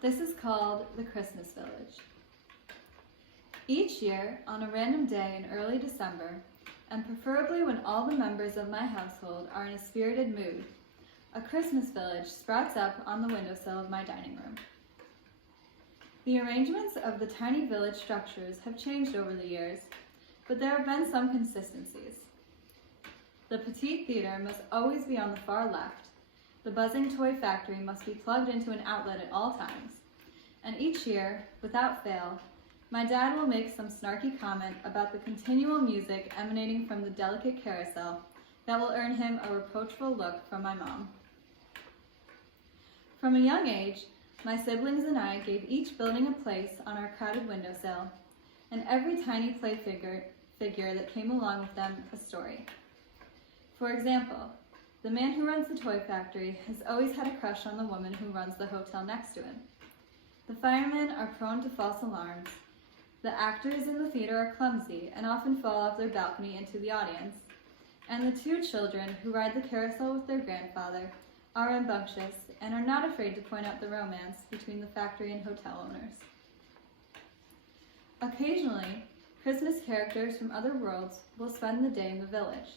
This is called the Christmas Village. Each year, on a random day in early December, and preferably when all the members of my household are in a spirited mood, a Christmas village sprouts up on the windowsill of my dining room. The arrangements of the tiny village structures have changed over the years, but there have been some consistencies. The petite theater must always be on the far left, the buzzing toy factory must be plugged into an outlet at all times, and each year, without fail, my dad will make some snarky comment about the continual music emanating from the delicate carousel that will earn him a reproachful look from my mom. From a young age, my siblings and I gave each building a place on our crowded windowsill, and every tiny play figure that came along with them a story. For example, the man who runs the toy factory has always had a crush on the woman who runs the hotel next to him. The firemen are prone to false alarms. The actors in the theater are clumsy and often fall off their balcony into the audience. And the two children who ride the carousel with their grandfather are rambunctious and are not afraid to point out the romance between the factory and hotel owners. Occasionally, Christmas characters from other worlds will spend the day in the village.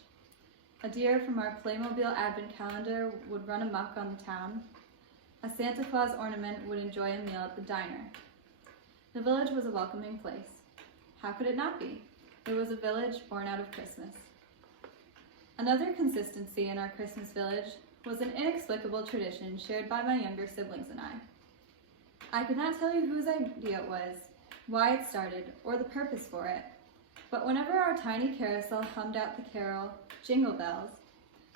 A deer from our Playmobil advent calendar would run amok on the town. A Santa Claus ornament would enjoy a meal at the diner. The village was a welcoming place. How could it not be? It was a village born out of Christmas. Another consistency in our Christmas village was an inexplicable tradition shared by my younger siblings and I. I could not tell you whose idea it was, why it started, or the purpose for it, but whenever our tiny carousel hummed out the carol, Jingle Bells,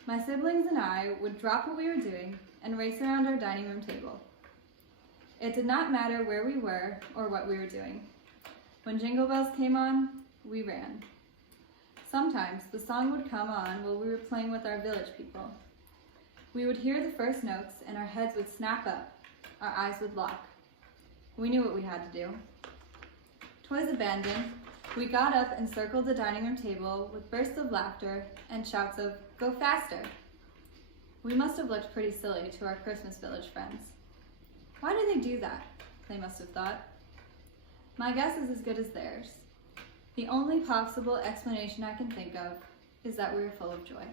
my siblings and I would drop what we were doing and race around our dining room table. It did not matter where we were or what we were doing. When Jingle Bells came on, we ran. Sometimes the song would come on while we were playing with our village people. We would hear the first notes and our heads would snap up, our eyes would lock. We knew what we had to do. Toys abandoned, we got up and circled the dining room table with bursts of laughter and shouts of, "Go faster!" We must have looked pretty silly to our Christmas village friends. Why do they do that? They must have thought. My guess is as good as theirs. The only possible explanation I can think of is that we were full of joy.